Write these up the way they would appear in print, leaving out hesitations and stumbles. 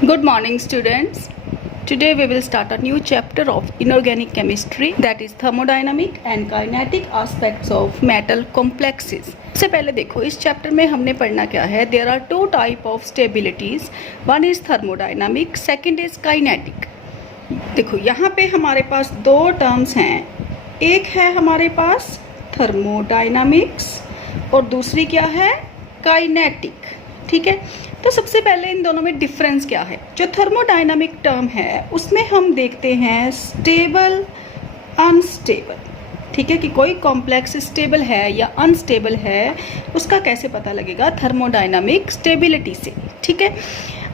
Good morning, students. Today we will start a new chapter of inorganic chemistry, that is thermodynamic and kinetic aspects of metal complexes. सबसे पहले देखो इस chapter में हमने पढ़ना क्या है. There are two type of stabilities. One is thermodynamic, second is kinetic. देखो यहाँ पे हमारे पास दो टर्म्स हैं. एक है हमारे पास थर्मोडायनामिक्स और दूसरी क्या है, काइनेटिक. ठीक है, तो सबसे पहले इन दोनों में डिफरेंस क्या है. जो थर्मोडायनामिक टर्म है उसमें हम देखते हैं स्टेबल, अनस्टेबल. ठीक है, कि कोई कॉम्प्लेक्स स्टेबल है या अनस्टेबल है उसका कैसे पता लगेगा, थर्मोडायनामिक स्टेबिलिटी से. ठीक है,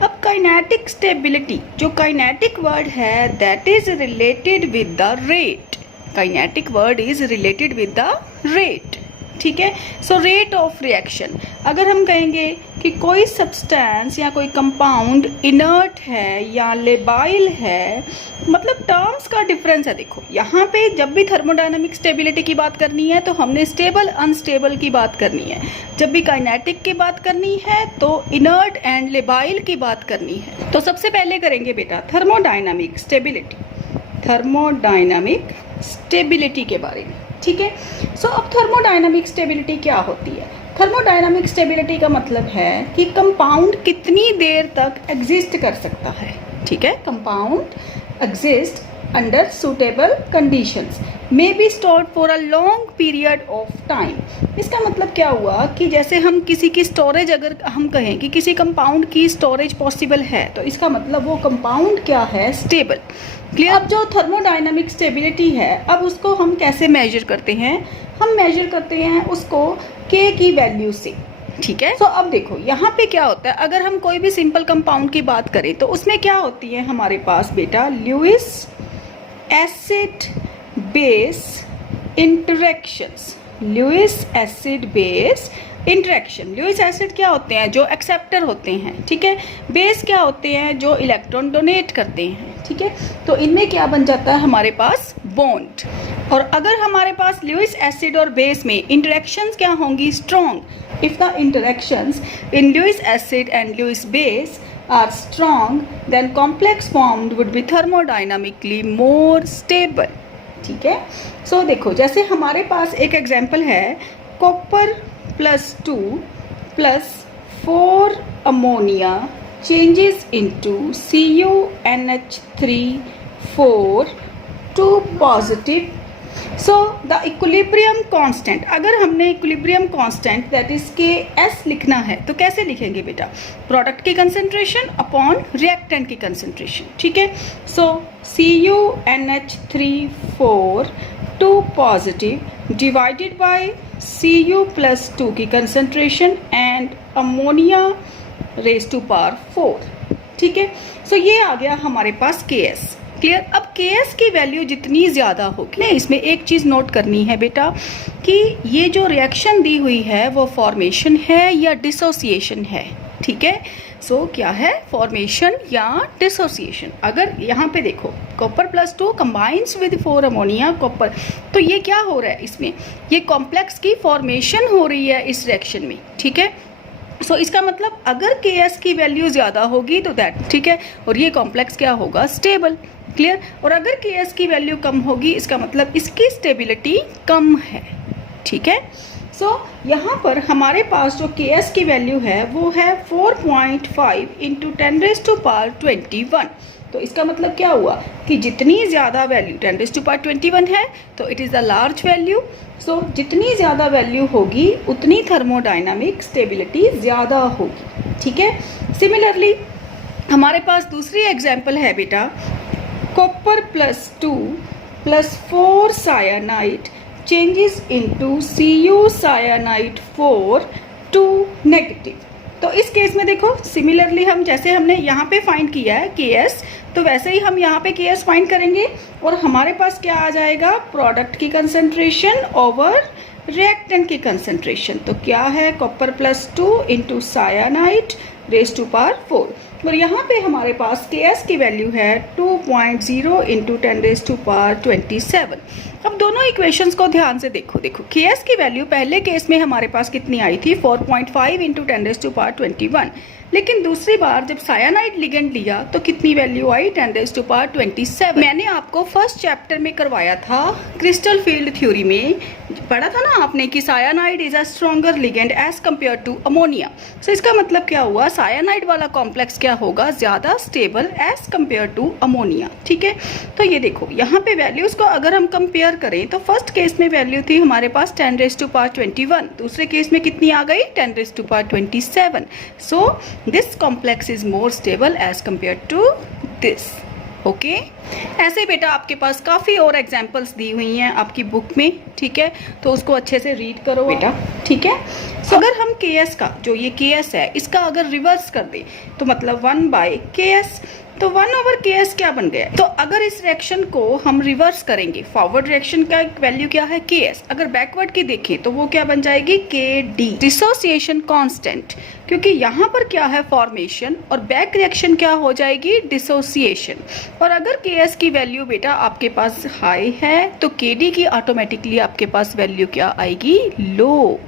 अब काइनेटिक स्टेबिलिटी, जो काइनेटिक वर्ड है that is related with the rate. Kinetic word is related with the rate. ठीक है, सो रेट ऑफ रिएक्शन. अगर हम कहेंगे कि कोई सब्सटेंस या कोई कंपाउंड इनर्ट है या लेबाइल है, मतलब टर्म्स का डिफरेंस है. देखो यहाँ पे जब भी थर्मोडायनामिक स्टेबिलिटी की बात करनी है तो हमने स्टेबल अनस्टेबल की बात करनी है. जब भी काइनेटिक की बात करनी है तो इनर्ट एंड लेबाइल की बात करनी है. तो सबसे पहले करेंगे बेटा थर्मोडायनामिक स्टेबिलिटी, थर्मोडायनामिक स्टेबिलिटी के बारे में. ठीक है, सो अब थर्मोडायनामिक स्टेबिलिटी क्या होती है. थर्मोडायनामिक स्टेबिलिटी का मतलब है कि कंपाउंड कितनी देर तक एग्जिस्ट कर सकता है. ठीक है, compound exist under suitable conditions, may be stored for a long period of time. इसका मतलब क्या हुआ कि जैसे हम किसी की स्टोरेज, अगर हम कहें कि किसी कंपाउंड की स्टोरेज पॉसिबल है तो इसका मतलब वो कंपाउंड क्या है, स्टेबल. क्लियर. अब जो थर्मोडायनामिक स्टेबिलिटी है, अब उसको हम कैसे मेजर करते हैं, हम मेजर करते हैं उसको K की वैल्यू से. ठीक है, तो अब देखो यहाँ पे क्या होता है, अगर हम कोई भी सिंपल कंपाउंड की बात करें तो उसमें क्या होती है हमारे पास बेटा, Lewis acid base interactions. Lewis acid base interaction. Lewis acid क्या होते हैं, जो एक्सेप्टर होते हैं. ठीक है, बेस क्या होते हैं, जो इलेक्ट्रॉन डोनेट करते हैं. ठीक है, तो इनमें क्या बन जाता है हमारे पास, बॉन्ड. और अगर हमारे पास ल्यूइस एसिड और बेस में इंटरेक्शंस क्या होंगी, strong. If the interactions in Lewis acid and Lewis base are strong, then complex formed would be thermodynamically more stable. ठीक है, सो देखो जैसे हमारे पास एक एग्जांपल है, copper +2 +4 ammonia changes into CuNH3 4 2 positive. So the equilibrium constant, अगर हमने equilibrium constant that is Ks लिखना है तो कैसे लिखेंगे बेटा, प्रोडक्ट की कंसंट्रेशन अपॉन रिएक्टेंट की कंसंट्रेशन. ठीक है, सो CuNH3 4 2 positive divided by Cu+2 की concentration and ammonia raise to power 4. ठीक है, सो ये आ गया हमारे पास Ks. क्लियर. अब Ks की वैल्यू जितनी ज़्यादा होगी, इसमें एक चीज़ नोट करनी है बेटा कि ये जो रिएक्शन दी हुई है वो फॉर्मेशन है या डिसोसिएशन है. ठीक है, सो क्या है, फॉर्मेशन या डिसोसिएशन. अगर यहाँ पे देखो copper +2 combines with 4 ammonia copper, तो ये क्या हो रहा है, इसमें ये कॉम्प्लेक्स की फॉर्मेशन हो रही है इस रिएक्शन में. ठीक है, सो इसका मतलब अगर Ks की वैल्यू ज़्यादा होगी तो दैट. ठीक है, और ये कॉम्प्लेक्स क्या होगा, स्टेबल. क्लियर. और अगर Ks की वैल्यू कम होगी इसका मतलब इसकी स्टेबिलिटी कम है. ठीक है, सो यहाँ पर हमारे पास जो Ks की वैल्यू है वो है 4.5 × 10⁻21. तो इसका मतलब क्या हुआ कि जितनी ज़्यादा वैल्यू 10⁻21 है तो it is a large value. So जितनी ज़्यादा वैल्यू होगी उतनी थर्मोडायनामिक स्टेबिलिटी ज़्यादा होगी. ठीक है, सिमिलरली हमारे पास दूसरी एग्जांपल है बेटा, copper +2 +4 cyanide changes into Cu4 2 negative. तो इस केस में देखो सिमिलरली हम जैसे हमने यहाँ पे फाइंड किया है Ks, तो वैसे ही हम यहाँ पे Ks फाइंड करेंगे और हमारे पास क्या आ जाएगा, प्रोडक्ट की कंसंट्रेशन ओवर रिएक्टेंट की कंसंट्रेशन. तो क्या है, कॉपर +2 × सायानाइड रेज़ टू पावर 4. और यहाँ पे हमारे पास Ks की वैल्यू है 2.0 × 10⁻27. अब दोनों इक्वेशंस को ध्यान से देखो. Ks की वैल्यू पहले केस में हमारे पास कितनी आई थी, 4.5 × 10⁻21. लेकिन दूसरी बार जब साइनाइड लिगेंड लिया तो कितनी वैल्यू आई 10⁻27। मैंने आपको फर्स्ट चैप्टर में करवाया था क्रिस्टल फील्ड थ्योरी में, पढ़ा था ना आपने कि cyanide is a stronger ligand as compare to ammonia. So इसका मतलब क्या हुआ, साइनाइड वाला कॉम्प्लेक्स क्या होगा, ज़्यादा stable as compare to ammonia. ठीक है, तो ये देखो यहाँ पे वैल्यूज़ को अगर हम कंपेयर करें तो फर्स्ट केस में वैल्यू थी हमारे पास 10⁻21, दूसरे केस में कितनी आ गई 10⁻27। So this complex is more stable as compare to this. Okay ऐसे बेटा आपके पास काफ़ी और एग्जाम्पल्स दी हुई हैं आपकी बुक में। ठीक है, तो उसको अच्छे से रीड करो बेटा। ठीक है, so, अगर हम KS का जो ये KS है इसका अगर रिवर्स कर दे तो मतलब 1/KS, तो 1/KS क्या बन गया। तो अगर इस रिएक्शन को हम रिवर्स करेंगे, फॉरवर्ड रिएक्शन का वैल्यू क्या है KS, अगर बैकवर्ड की देखें तो वो क्या बन जाएगी KD, डिसोसिएशन कांस्टेंट, क्योंकि यहाँ पर क्या है फॉर्मेशन और बैक रिएक्शन क्या हो जाएगी डिसोसिएशन। और अगर KS की वैल्यू बेटा आपके पास हाई है तो KD की ऑटोमेटिकली आपके पास वैल्यू क्या आएगी लो।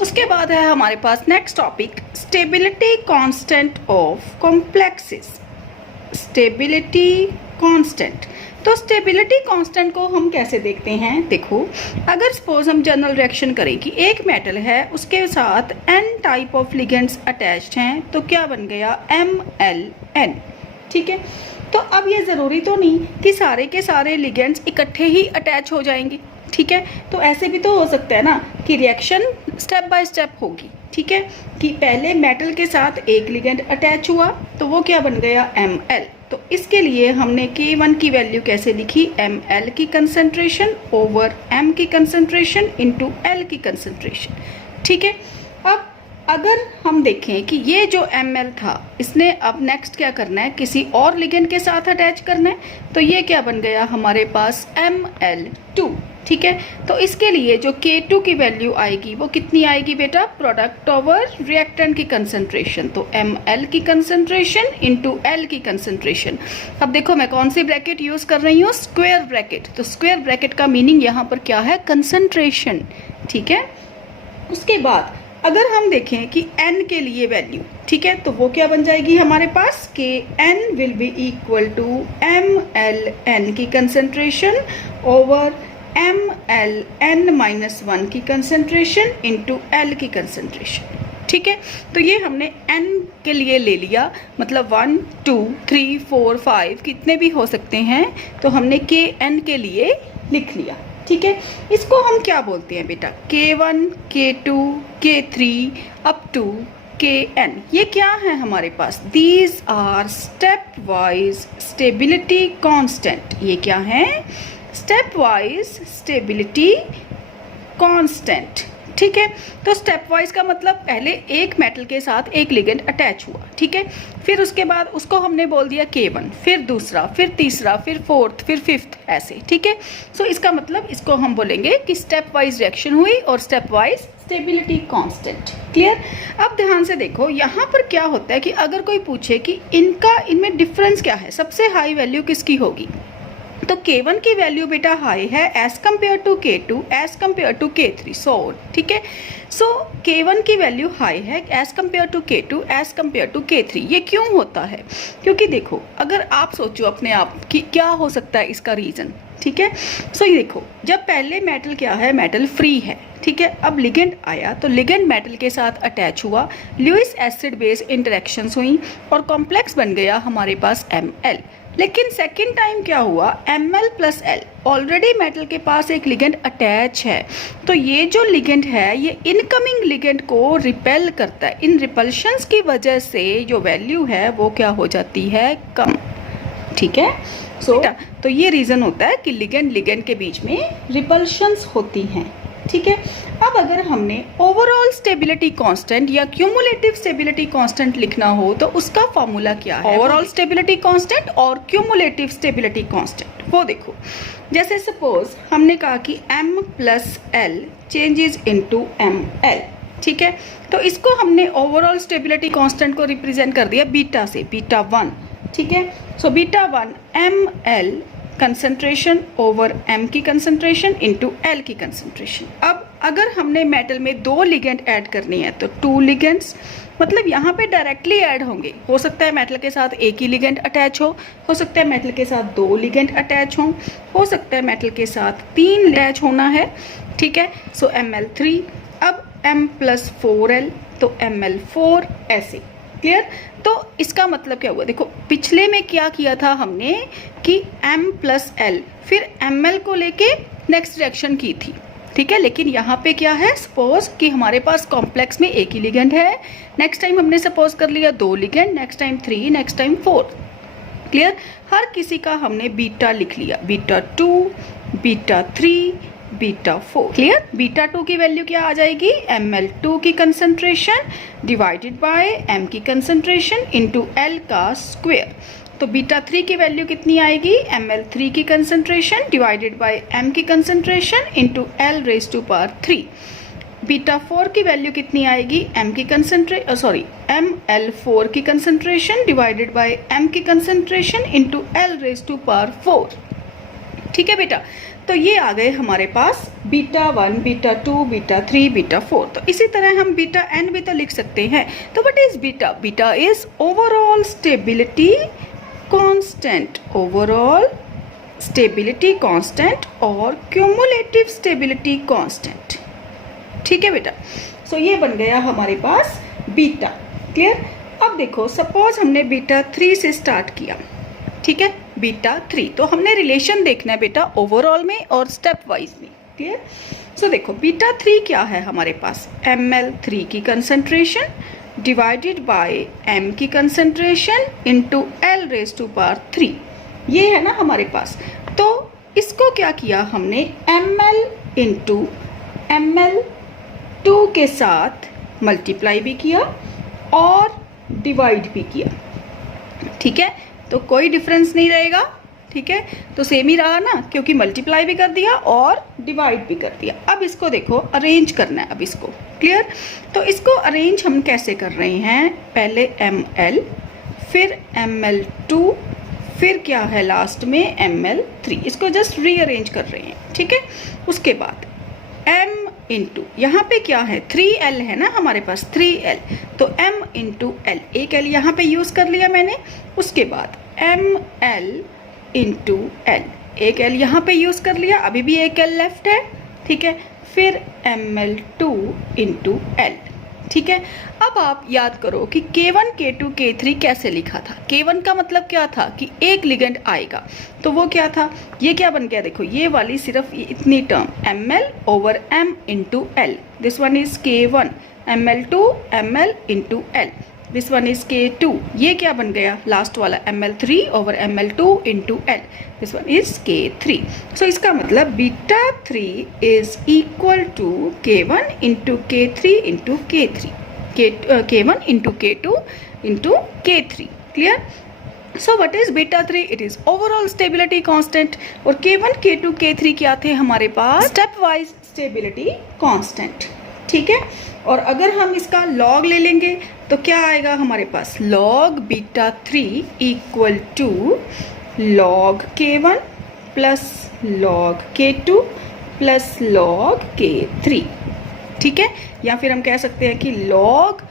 उसके बाद है हमारे पास next topic stability constant of complexes. Stability constant, तो स्टेबिलिटी कांस्टेंट को हम कैसे देखते हैं, देखो अगर सपोज हम जनरल रिएक्शन करें कि एक मेटल है उसके साथ n type of ligands attached हैं तो क्या बन गया MlN। ठीक है, तो अब ये ज़रूरी तो नहीं कि सारे के सारे लिगेंड्स इकट्ठे ही अटैच हो जाएंगे। ठीक है, तो ऐसे भी तो हो सकता है ना कि रिएक्शन स्टेप बाय स्टेप होगी। ठीक है, कि पहले मेटल के साथ एक लिगेंड अटैच हुआ तो वो क्या बन गया Ml। तो इसके लिए हमने K1 की वैल्यू कैसे लिखी, Ml की कंसंट्रेशन ओवर M की कंसंट्रेशन इंटू L की कंसंट्रेशन। ठीक है, अब अगर हम देखें कि ये जो Ml था इसने अब नेक्स्ट क्या करना है, किसी और लिगेंड के साथ अटैच करना है, तो ये क्या बन गया हमारे पास Ml2। ठीक है, तो इसके लिए जो K2 की वैल्यू आएगी वो कितनी आएगी बेटा, प्रोडक्ट ओवर रिएक्टेंट की कंसंट्रेशन, तो Ml की कंसंट्रेशन इंटू L की कंसंट्रेशन। अब देखो मैं कौन सी ब्रैकेट यूज कर रही हूँ, स्क्वायर ब्रैकेट। तो स्क्वायर ब्रैकेट का मीनिंग यहाँ पर क्या है, कंसंट्रेशन। ठीक है, उसके बाद अगर हम देखें कि n के लिए वैल्यू, ठीक है, तो वो क्या बन जाएगी हमारे पास Kn will be equal to MlN की कंसंट्रेशन ओवर MlN-1 की कंसंट्रेशन इंटू L की कंसंट्रेशन। ठीक है, तो ये हमने n के लिए ले लिया, मतलब 1 2 3 4 5 कितने भी हो सकते हैं, तो हमने Kn के लिए लिख लिया। ठीक है, इसको हम क्या बोलते हैं बेटा, K1 K2 K3 up to Kn। ये क्या है हमारे पास, these are step wise stability constant. ये क्या है, स्टेप वाइज स्टेबिलिटी कांस्टेंट। ठीक है, तो स्टेप वाइज का मतलब पहले एक मेटल के साथ एक लिगेंड अटैच हुआ। ठीक है, फिर उसके बाद उसको हमने बोल दिया K1, फिर दूसरा, फिर तीसरा, फिर फोर्थ, फिर फिफ्थ, ऐसे। ठीक है, सो इसका मतलब इसको हम बोलेंगे कि स्टेप वाइज रिएक्शन हुई और step wise stability constant. Clear. अब ध्यान से देखो यहाँ पर क्या होता है कि अगर कोई पूछे कि इनमें डिफरेंस क्या है, सबसे हाई वैल्यू किसकी होगी, तो K1 की वैल्यू बेटा हाई है as compare to K2 as compare to K3 so. ठीक है, सो K1 की वैल्यू हाई है as compare to K2 as compare to K3। ये क्यों होता है, क्योंकि देखो अगर आप सोचो अपने आप कि क्या हो सकता है इसका रीज़न। ठीक है, सो ये देखो जब पहले मेटल क्या है, मेटल फ्री है। ठीक है, अब लिगेंड आया तो लिगेंड मेटल के साथ अटैच हुआ, ल्यूइस एसिड बेस इंटरेक्शंस हुई और कॉम्प्लेक्स बन गया हमारे पास Ml। लेकिन सेकेंड टाइम क्या हुआ, Ml plus L, already metal के पास एक लिगेंड अटैच है, तो ये जो लिगेंड है ये इनकमिंग लिगेंड को रिपेल करता है। इन रिपल्शंस की वजह से जो वैल्यू है वो क्या हो जाती है, कम। ठीक है, तो ये रीज़न होता है कि लिगेंड के बीच में रिपल्शंस होती हैं। ठीक है, अब अगर हमने ओवरऑल स्टेबिलिटी कांस्टेंट या क्यूमुलेटिव स्टेबिलिटी कांस्टेंट लिखना हो तो उसका फॉर्मूला क्या है, ओवरऑल स्टेबिलिटी कांस्टेंट और क्यूमुलेटिव स्टेबिलिटी कांस्टेंट। वो देखो जैसे सपोज हमने कहा कि M plus L changes into ML। ठीक है, तो इसको हमने ओवरऑल स्टेबिलिटी कांस्टेंट को रिप्रेजेंट कर दिया बीटा से, बीटा 1। ठीक है, so beta 1 ML concentration over M की कंसंट्रेशन इंटू L की कंसंट्रेशन। अब अगर हमने मेटल में 2 लिगेंड ऐड करनी है तो 2 लिगेंड्स, मतलब यहाँ पे डायरेक्टली ऐड होंगे। हो सकता है मेटल के साथ एक ही लिगेंड अटैच हो सकता है मेटल के साथ 2 लिगेंड अटैच हो सकता है मेटल के साथ 3 अटैच होना है, ठीक है। सो Ml3, अब M+4L तो Ml4, ऐसे, क्लियर। तो इसका मतलब क्या हुआ, देखो पिछले में क्या किया था हमने कि M+L फिर Ml को लेके नेक्स्ट रिएक्शन की थी, ठीक है। लेकिन यहाँ पे क्या है, सपोज कि हमारे पास कॉम्प्लेक्स में एक ही लिगेंड है, नेक्स्ट टाइम हमने सपोज कर लिया 2 ligand, next time 3, next time 4, clear. हर किसी का हमने बीटा लिख लिया, β2, β3, β4, क्लियर। β2 की वैल्यू क्या आ जाएगी, Ml2 की कंसंट्रेशन डिवाइडेड बाय M की कंसंट्रेशन इंटू L का स्क्वायर। तो β3 की वैल्यू कितनी आएगी, Ml3 की कंसंट्रेशन डिवाइडेड बाय M की concentration into L raise to power 3। β4 की वैल्यू कितनी आएगी, Ml4 की कंसंट्रेशन डिवाइडेड बाय M की concentration into L raise to power 4, ठीक है बेटा। तो ये आ गए हमारे पास β1, β2, β3, β4। तो इसी तरह हम βn भी तो लिख सकते हैं। तो what is beta, beta is overall stability constant, overall stability constant और क्यूमुलेटिव स्टेबिलिटी कांस्टेंट, ठीक है बेटा। सो ये बन गया हमारे पास बीटा, क्लियर। अब देखो सपोज हमने β3 से स्टार्ट किया, ठीक है, β3। तो हमने रिलेशन देखना है बेटा ओवरऑल में और स्टेप वाइज में, क्लियर। सो देखो β3 क्या है हमारे पास, Ml3 की कंसंट्रेशन डिवाइडेड बाय M की concentration into L raise to power 3, ये है ना हमारे पास। तो इसको क्या किया हमने, Ml इंटू Ml2 के साथ मल्टीप्लाई भी किया और डिवाइड भी किया, ठीक है। तो कोई डिफरेंस नहीं रहेगा, ठीक है। तो सेम ही रहा ना, क्योंकि मल्टीप्लाई भी कर दिया और डिवाइड भी कर दिया। अब इसको देखो अरेंज करना है, अब इसको, क्लियर। तो इसको अरेंज हम कैसे कर रहे हैं, पहले Ml फिर Ml2 फिर क्या है लास्ट में Ml3, इसको जस्ट रीअरेंज कर रहे हैं, ठीक है। उसके बाद M इंटू यहाँ पे क्या है 3L है ना हमारे पास, 3L, तो M इंटू L, एक L यहाँ पे यूज कर लिया मैंने। उसके बाद Ml इंटू L, एक L यहाँ पे यूज कर लिया, अभी भी एक L लेफ्ट है, ठीक है। फिर Ml2 इंटू L, ठीक है। अब आप याद करो कि K1, K2, K3 कैसे लिखा था। K1 का मतलब क्या था कि एक लिगेंड आएगा, तो वो क्या था, ये क्या बन गया, देखो ये वाली सिर्फ इतनी term Ml over M into L, this one is K1, Ml2 Ml into L, this one is K2, ये क्या बन गया लास्ट वाला Ml3 over Ml2 into L, this one is K3। So इसका मतलब β3 is equal to K1 into K3 into K3, K1 into K2 into K3, clear. So what is β3, it is overall stability constant, और K1, K2, K3 क्या थे हमारे पास, step wise stability constant, ठीक है। और अगर हम इसका लॉग ले लेंगे तो क्या आएगा हमारे पास, log β3 equal to log K1 plus log K2 plus log K3, ठीक है। या फिर हम कह सकते हैं कि log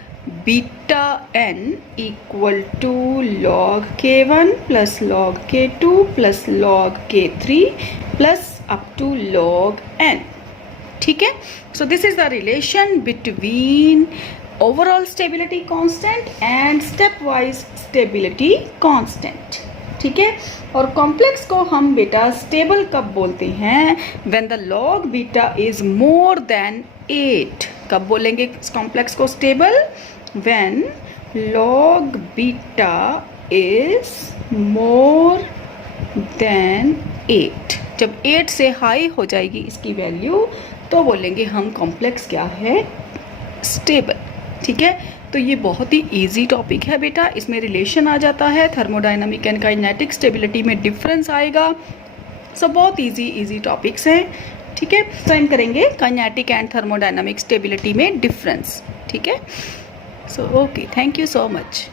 βn equal to log K1 plus log K2 plus log K3 plus up to log n, ठीक है। So this is the relation between overall stability constant and step wise stability constant, ठीक है। और complex को हम बेटा stable कब बोलते हैं, when the log beta is more than 8। कब बोलेंगे इस कॉम्प्लेक्स को stable, when log beta is more than 8। जब 8 से हाई हो जाएगी इसकी वैल्यू तो बोलेंगे हम कॉम्प्लेक्स क्या है, स्टेबल, ठीक है। तो ये बहुत ही इजी टॉपिक है बेटा, इसमें रिलेशन आ जाता है, थर्मोडायनामिक एंड काइनेटिक स्टेबिलिटी में डिफरेंस आएगा। सो बहुत इजी टॉपिक्स हैं, ठीक है। साइन करेंगे काइनेटिक एंड थर्मोडायनामिक स्टेबिलिटी में डिफरेंस, ठीक है। So okay, thank you so much.